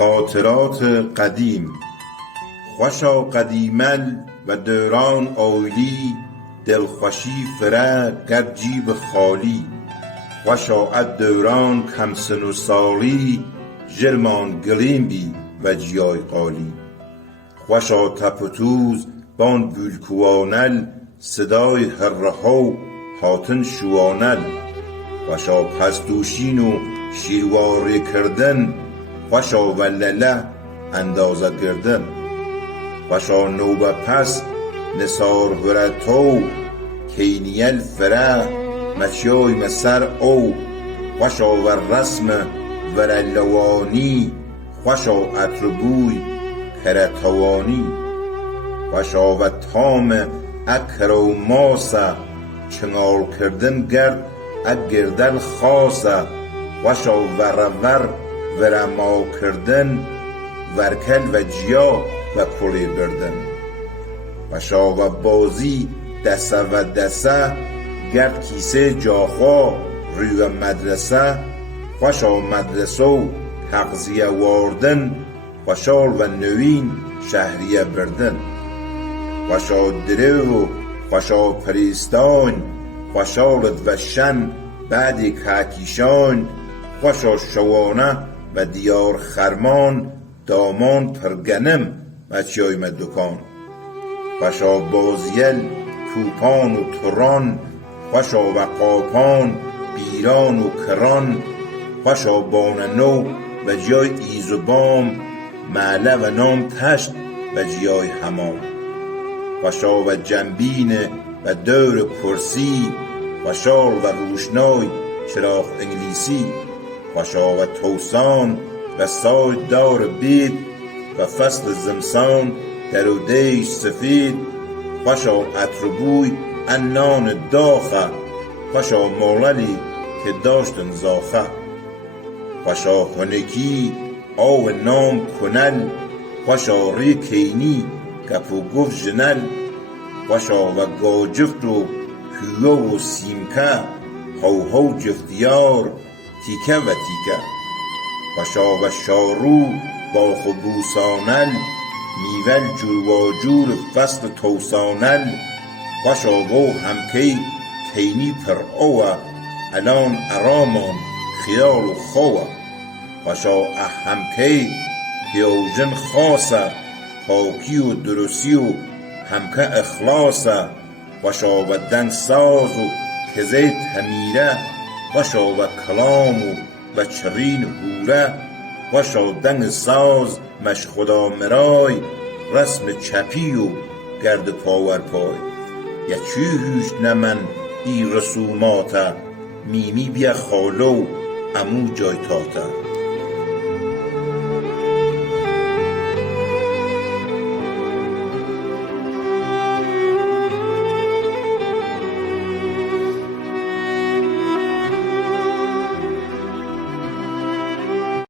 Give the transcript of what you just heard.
خاطرات قدیم. خوشا قدیمل و دوران اولی، دلخوشی فره گر جیب خالی. خوشا اد دوران کم سن و سالی، ژرمان گلیم بی و جیای قالی. خوشا تپ و توز بان بولکوانل، صدای هرهو هاتن شوانل. خوشا پستوشین و شیرواری کردن، خوشا ولله اندازه گردن. خوشا نوبه پس نثار ورتو، کینیل فره مچیای مسر او. خوشا ور رسم ورلوانی، خوشا اتربوی کرتوانی. خوشا و تام اکر و ماسه، چنال کردن گرد اگردن خاصه. خوشا ورور ورما کردن، ورکل و جیا و کلی بردن. خوشا و بازی دسته و دسته، گرد کیسه جاخوا روی مدرسه. خوشا مدرسه و تغذیه واردن، خوشال و نوین شهریه بردن. خوشا دره و خوشا پریستان، خوشالت و شن بعد کهکیشان. خوشا شوانه و دیار خرمان، دامان پرگنم و چیایم دکان. خوشا بازیل توپان و تران، خوشا و قاپان بیران و کران. خوشا باننو و جای ایز و بام، معله و نام تشت و جیای حمام. خوشا و جنبین و دور کرسی، خوشال و روشنای چراغ انگلیسی. خوشا و توسان و سای دار بید، و فصل زمسان در و دیش سفید. خوشا اتربوی انان داخه، خوشا موللی که داشتن زاخه. خوشا هنکی آو نام کنل، خوشا ری کینی گپ و گفت ژنل. خوشا و گاجفت و هوه و سیمکه، هو جفتیار تیکه و تیکه. خوشا و شارو باخ و بوسانل، میول جور و جور فصل توسانل. خوشا و همکی کینی پر اوه، الان ارامان خیال و خوه. خوشا همکی پیوژن خاصه، پاکی و درستی و همکه اخلاصه. خوشا و دنگ ساز و کزه تمیره، خوشا و کلام و چرین هوره. خوشا دنگ ساز مش خدا مرای، رسم چپی و گرد پاور پای. یا چی هوش نمن ای رسوماته، میمی بیا خالو امو جای تاته.